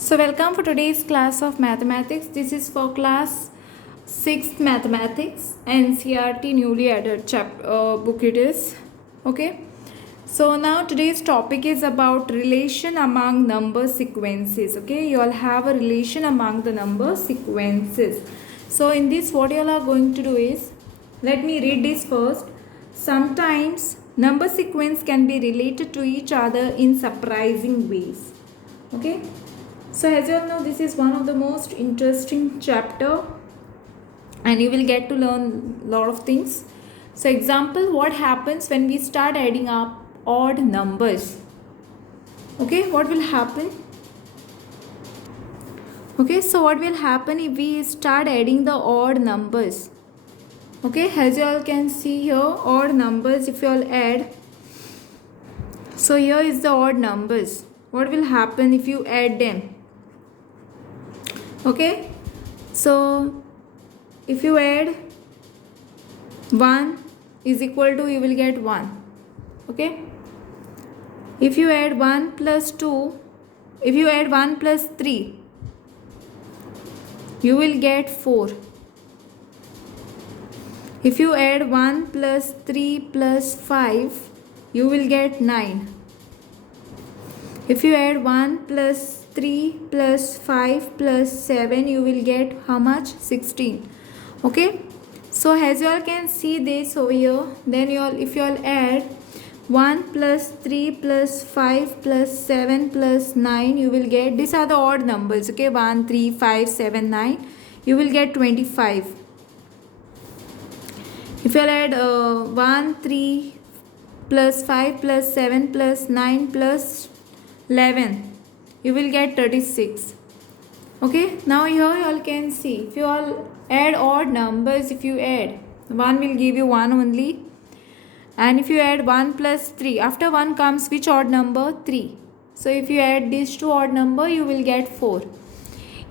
So welcome for today's class of mathematics. This is for class 6th mathematics NCRT newly added book it is. Okay. So now today's topic is about relation among number sequences. Okay. You all have a relation among the number sequences. So in this what you all are going to do is, let me read this first. Sometimes number sequence can be related to each other in surprising ways. Okay. So as you all know, this is one of the most interesting chapter and you will get to learn a lot of things. So example, what happens when we start adding up odd numbers? Okay, what will happen? Okay, so what will happen if we start adding the odd numbers? Okay, as you all can see here, odd numbers if you all add. So here is the odd numbers. What will happen if you add them? Okay, so if you add 1 is equal to, you will get 1. Okay, if you add 1 plus 2, if you add 1 plus 3, you will get 4. If you add 1 plus 3 plus 5, you will get 9. If you add 1 plus 3 plus 5 plus 7, you will get how much? 16. Okay, so as you all can see this over here, then if you all add 1 plus 3 plus 5 plus 7 plus 9, you will get, these are the odd numbers. Okay, 1 3 5 7 9, you will get 25. If you all add 1 3 plus 5 plus 7 plus 9 plus 11, you will get 36. Okay, now here you all can see, if you all add odd numbers, if you add 1 will give you 1 only, and if you add 1 plus 3, after 1 comes which odd number? 3. So if you add these two odd number, you will get 4.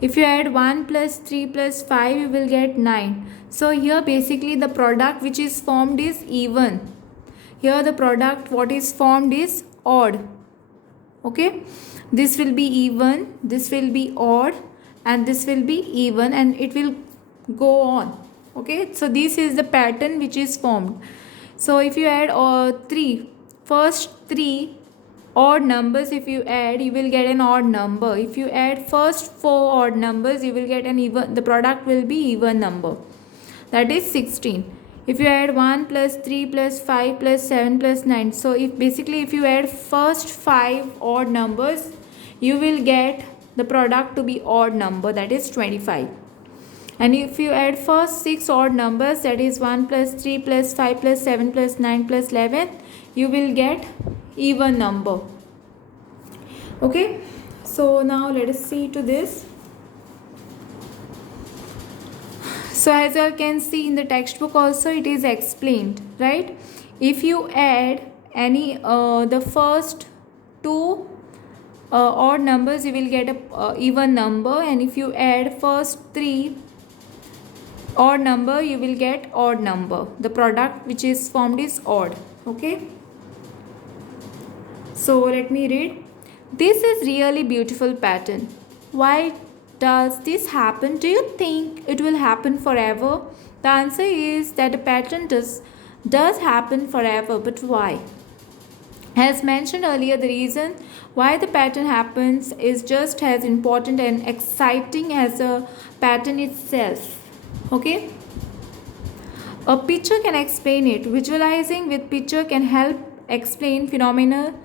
If you add 1 plus 3 plus 5, you will get 9. So here basically the product which is formed is even. Here the product what is formed is odd. Okay, this will be even, this will be odd, and this will be even, and it will go on. Okay, so this is the pattern which is formed. So if you add first 3 odd numbers, if you add, you will get an odd number. If you add first 4 odd numbers, you will get an even, the product will be even number, that is 16. If you add 1 plus 3 plus 5 plus 7 plus 9, so if you add first 5 odd numbers, you will get the product to be odd number, that is 25. And if you add first 6 odd numbers, that is 1 plus 3 plus 5 plus 7 plus 9 plus 11, you will get even number. Okay, so now let us see to this. So as you all can see in the textbook also it is explained, right? If you add any the first 2 odd numbers, you will get a even number, and if you add first 3 odd number, you will get odd number. The product which is formed is odd. Okay, so let me read. This is really beautiful pattern. Why does this happen? Do you think it will happen forever? The answer is that a pattern does happen forever, but why? As mentioned earlier, the reason why the pattern happens is just as important and exciting as the pattern itself. Okay? A picture can explain it. Visualizing with picture can help explain phenomena.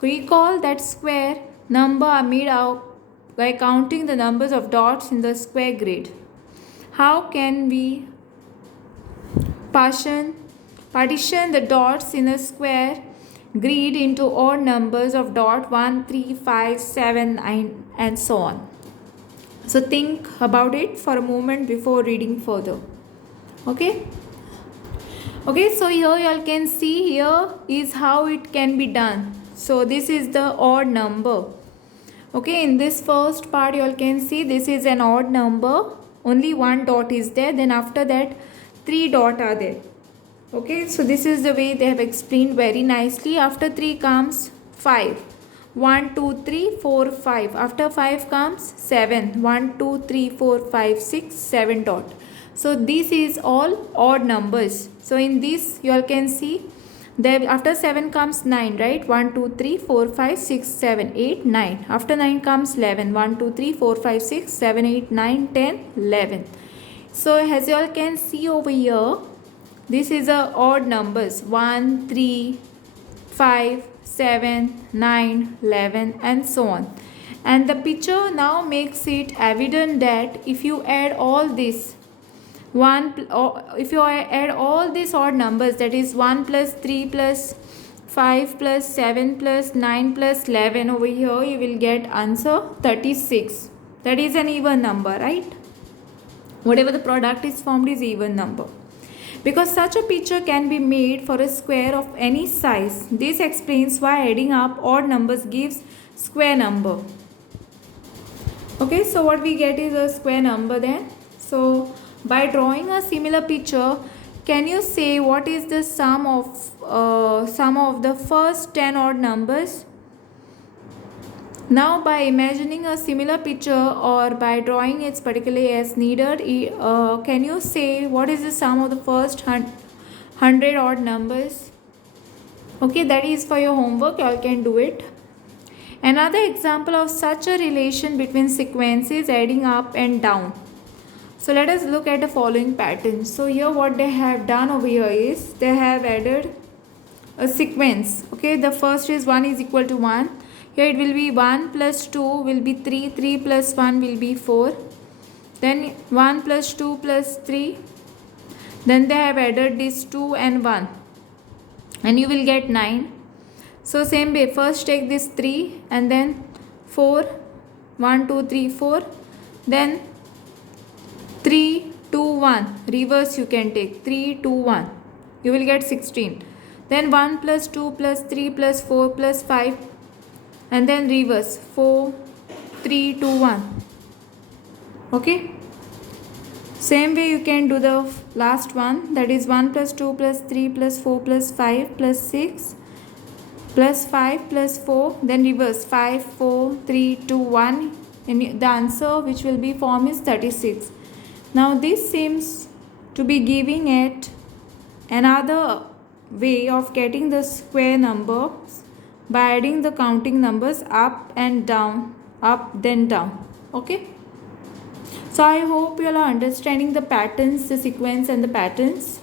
Recall that square number are made out by counting the numbers of dots in the square grid. How can we partition the dots in a square grid into odd numbers of dot 1, 3, 5, 7, 9 and so on? So think about it for a moment before reading further. Okay, so here you all can see, here is how it can be done. So this is the odd number. Okay, in this first part you all can see this is an odd number, only 1 dot is there, then after that 3 dots are there. Okay, so this is the way they have explained very nicely. After 3 comes 5, 1 2 3 4 5. After 5 comes 7. 1 2 3 4 5 6 7 dot. So this is all odd numbers. So in this you all can see there after 7 comes 9, right? 1 2 3 4 5 6 7 8 9. After 9 comes 11. 1 2 3 4 5 6 7 8 9 10 11. So as you all can see over here, this is a odd numbers 1 3 5 7 9 11 and so on. And the picture now makes it evident that if you add all this if you add all these odd numbers, that is 1 plus 3 plus 5 plus 7 plus 9 plus 11, over here you will get answer 36. That is an even number, right? Whatever the product is formed is even number. Because such a picture can be made for a square of any size. This explains why adding up odd numbers gives square number. Okay, so what we get is a square number then. So by drawing a similar picture, can you say what is the sum of the first 10 odd numbers? Now by imagining a similar picture or by drawing it particularly as needed, can you say what is the sum of the first 100 odd numbers? Okay, that is for your homework, you all can do it. Another example of such a relation between sequences adding up and down. So let us look at the following pattern. So here what they have done over here is they have added a sequence. Okay, the first is 1 is equal to 1. Here it will be 1 plus 2 will be 3. 3 plus 1 will be 4. Then 1 plus 2 plus 3. Then they have added this 2 and 1. And you will get 9. So same way, first take this 3 and then 4. 1, 2, 3, 4. Then 3, 2, 1. Reverse you can take. 3, 2, 1. You will get 16. Then 1 plus 2 plus 3 plus 4 plus 5. And then reverse. 4, 3, 2, 1. Okay. Same way you can do the last one. That is 1 plus 2 plus 3 plus 4 plus 5 plus 6 plus 5 plus 4. Then reverse. 5, 4, 3, 2, 1. And the answer which will be formed is 36. Now this seems to be giving it another way of getting the square numbers by adding the counting numbers up and down, up then down. Okay. So I hope you all are understanding the patterns, the sequence and the patterns.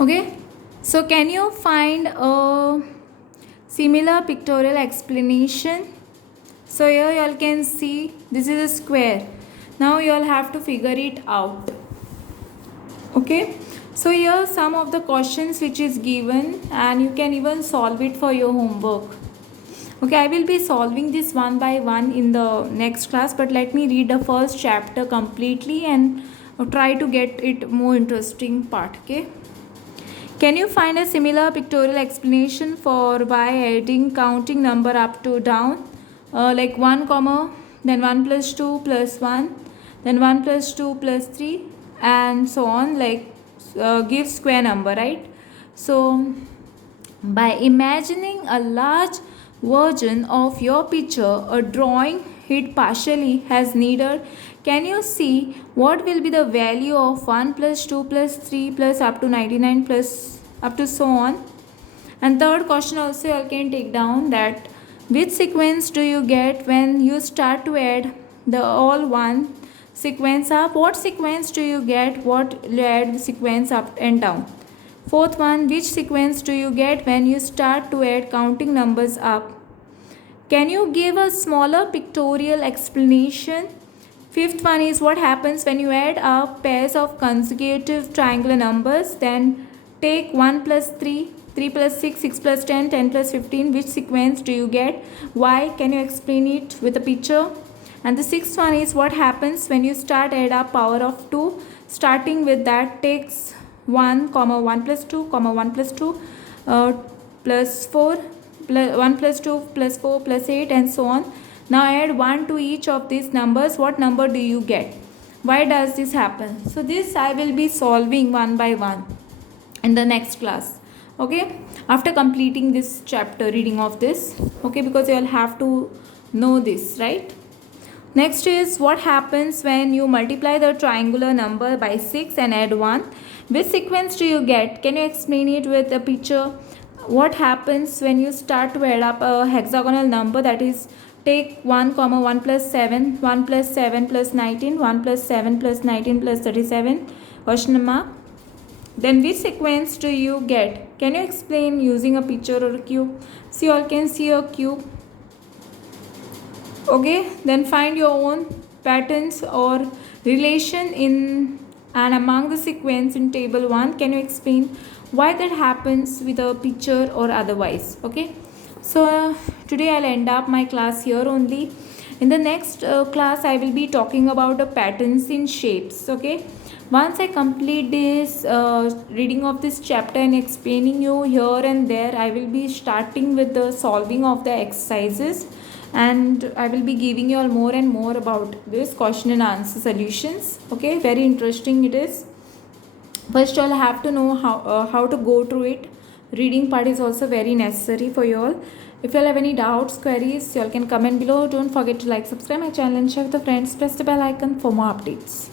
Okay. So can you find a similar pictorial explanation? So here you all can see this is a square. Now you all have to figure it out. Okay. So here some of the questions which is given and you can even solve it for your homework. Okay, I will be solving this one by one in the next class, but let me read the first chapter completely and try to get it more interesting part. Okay. Can you find a similar pictorial explanation for by adding counting number up to down? Like 1 comma, then 1 plus 2 plus 1, then 1 plus 2 plus 3 and so on, like give square number, right? So by imagining a large version of your picture, a drawing it partially as needed, can you see what will be the value of 1 plus 2 plus 3 plus up to 99 plus up to so on? And third question also you can take down that which sequence do you get when you start to add the all one sequence up? What sequence do you get what you add sequence up and down? Fourth one, which sequence do you get when you start to add counting numbers up? Can you give a smaller pictorial explanation? Fifth one is what happens when you add up pairs of consecutive triangular numbers, then take 1 plus 3, 3 plus 6, 6 plus 10, 10 plus 15. Which sequence do you get? Why? Can you explain it with a picture? And the sixth one is what happens when you start add up power of 2. Starting with that takes 1, 1 plus 2, 1 plus 2 plus 4, plus 1 plus 2 plus 4 plus 8 and so on. Now add 1 to each of these numbers. What number do you get? Why does this happen? So this I will be solving one by one in the next class. okay, after completing this chapter reading of this, okay, because you all have to know this, right? Next is what happens when you multiply the triangular number by 6 and add 1. Which sequence do you get? Can you explain it with a picture? What happens when you start to add up a hexagonal number, that is take 1 comma 1 plus 7, 1 plus 7 plus 19, 1 plus 7 plus 19 plus 37, question mark. Then which sequence do you get? Can you explain using a picture or a cube? So you all can see a cube. Okay, then find your own patterns or relation in and among the sequence in table 1. Can you explain why that happens with a picture or otherwise? Okay, so today I'll end up my class here only. In the next class I will be talking about the patterns in shapes. Okay, once I complete this reading of this chapter and explaining you here and there, I will be starting with the solving of the exercises, and I will be giving you all more and more about this question and answer solutions. Okay, very interesting it is. First, you all have to know how to go through it. Reading part is also very necessary for you all. If you all have any doubts, queries, you all can comment below. Don't forget to like, subscribe my channel and share with the friends. Press the bell icon for more updates.